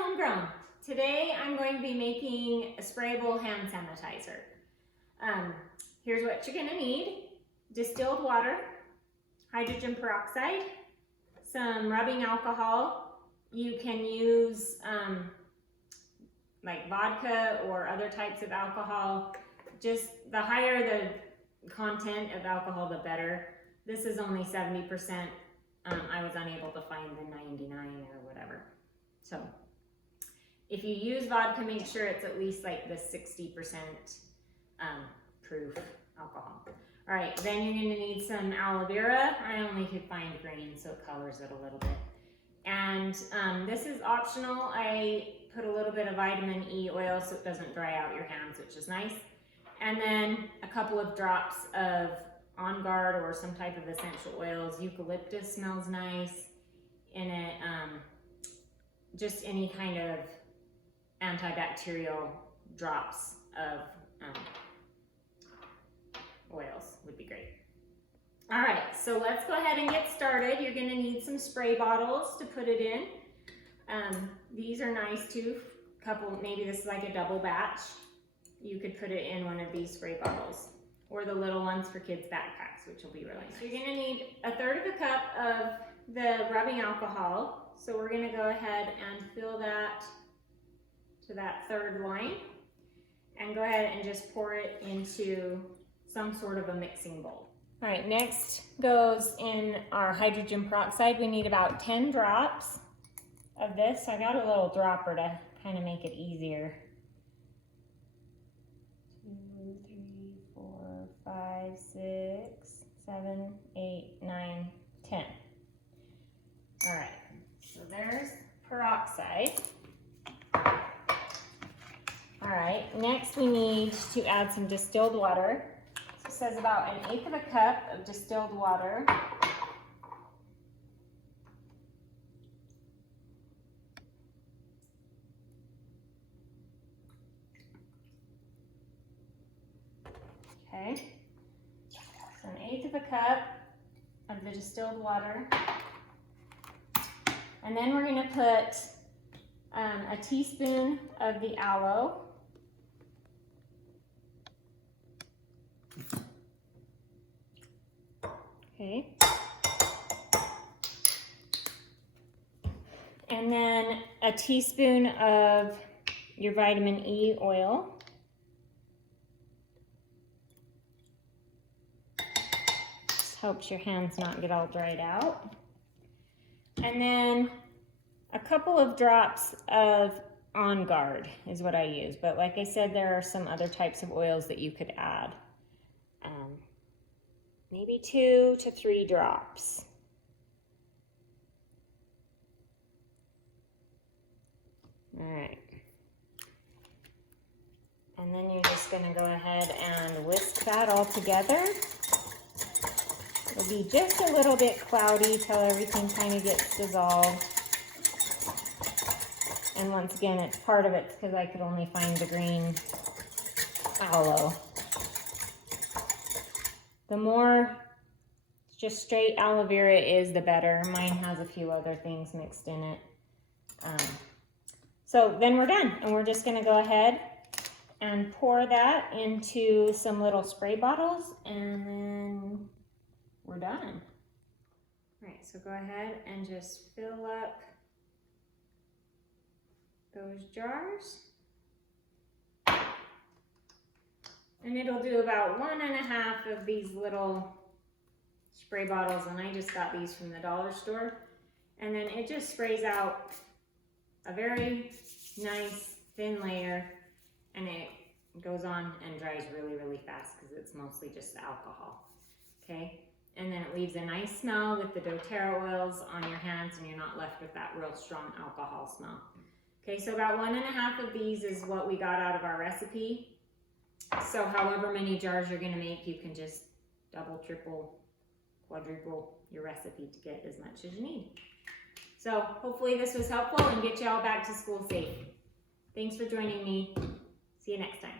Homegrown. Today I'm going to be making a sprayable hand sanitizer. Here's what you're going to need. Distilled water, hydrogen peroxide, some rubbing alcohol. You can use like vodka or other types of alcohol. Just the higher the content of alcohol, the better. This is only 70%. I was unable to find the 99 or whatever. So if you use vodka, make sure it's at least like the 60% proof alcohol. All right, then you're gonna need some aloe vera. I only could find green, so it colors it a little bit. And this is optional. I put a little bit of vitamin E oil so it doesn't dry out your hands, which is nice. And then a couple of drops of On Guard or some type of essential oils. Eucalyptus smells nice in it. Just any kind of antibacterial drops of oils would be great. All right, so let's go ahead and get started. You're gonna need some spray bottles to put it in. These are nice too. Maybe this is like a double batch. You could put it in one of these spray bottles, or the little ones for kids' backpacks, which will be really nice. So you're gonna need 1/3 of a cup of the rubbing alcohol. So we're gonna go ahead and fill that to that third line, and go ahead and just pour it into some sort of a mixing bowl. All right, next goes in our hydrogen peroxide. We need about 10 drops of this. So I got a little dropper to kind of make it easier. 2, 3, 4, 5, 6, 7, 8, 9, 10. All right, so there's peroxide. All right, next we need to add some distilled water. So it says about 1/8 of a cup of distilled water. Okay, so 1/8 of a cup of the distilled water. And then we're gonna put a teaspoon of the aloe. Okay. And then a teaspoon of your vitamin E oil. Just helps your hands not get all dried out. And then a couple of drops of On Guard is what I use. But like I said, there are some other types of oils that you could add. Maybe 2 to 3 drops. All right. And then you're just gonna go ahead and whisk that all together. It'll be just a little bit cloudy till everything kind of gets dissolved. And once again, it's part of it's because I could only find the green aloe. The more just straight aloe vera is, the better. Mine has a few other things mixed in it. So then we're done, and we're just gonna go ahead and pour that into some little spray bottles, and then we're done. All right, so go ahead and just fill up those jars. And it'll do about 1.5 of these little spray bottles, and I just got these from the dollar store. And then it just sprays out a very nice thin layer, and it goes on and dries really, really fast because it's mostly just alcohol, okay? And then it leaves a nice smell with the doTERRA oils on your hands, and you're not left with that real strong alcohol smell. Okay, so about 1.5 of these is what we got out of our recipe. So however many jars you're gonna make, you can just double, triple, quadruple your recipe to get as much as you need. So hopefully this was helpful and get you all back to school safe. Thanks for joining me. See you next time.